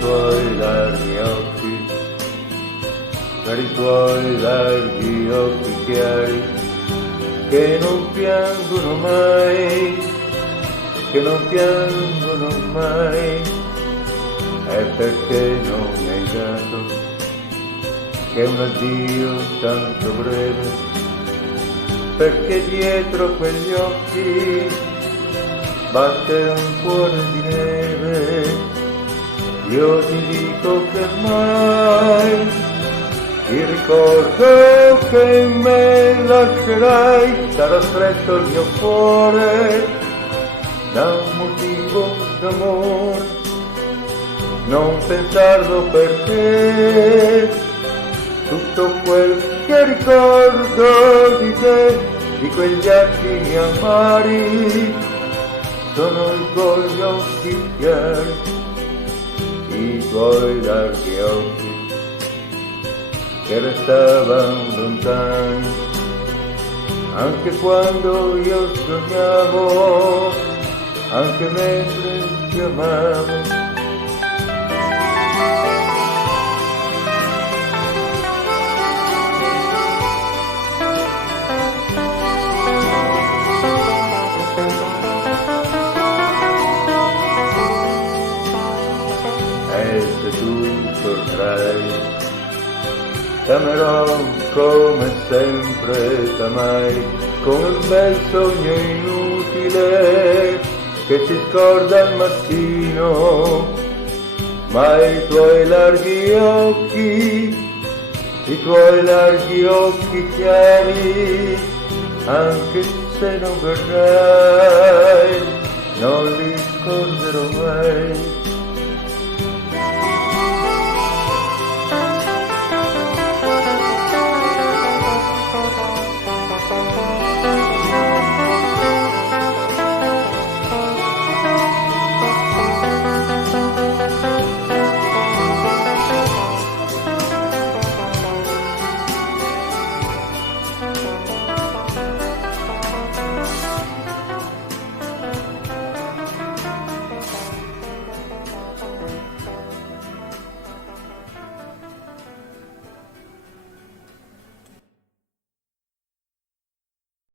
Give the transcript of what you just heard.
tuoi larghi occhi, per i tuoi larghi occhi chiari, che non piangono mai, che non piangono mai, è perché non mi hai dato che un addio tanto breve, perché dietro quegli occhi batte un cuore di neve. Io ti dico che mai il ricordo che in me lascerai sarà stretto il mio cuore da un motivo d'amore. Non pensarlo perché tutto quel che ricordo di te, di quegli attimi amari, sono i tuoi occhi chiari, i tuoi larghi occhi che restavano lontani, anche quando io sognavo, anche mentre ti amavo. E se tu tornerai, t'amerò come sempre t'amai, come un bel sogno inutile che si scorda al mattino, ma i tuoi larghi occhi chiari, anche se non verrai, non li scorderò mai.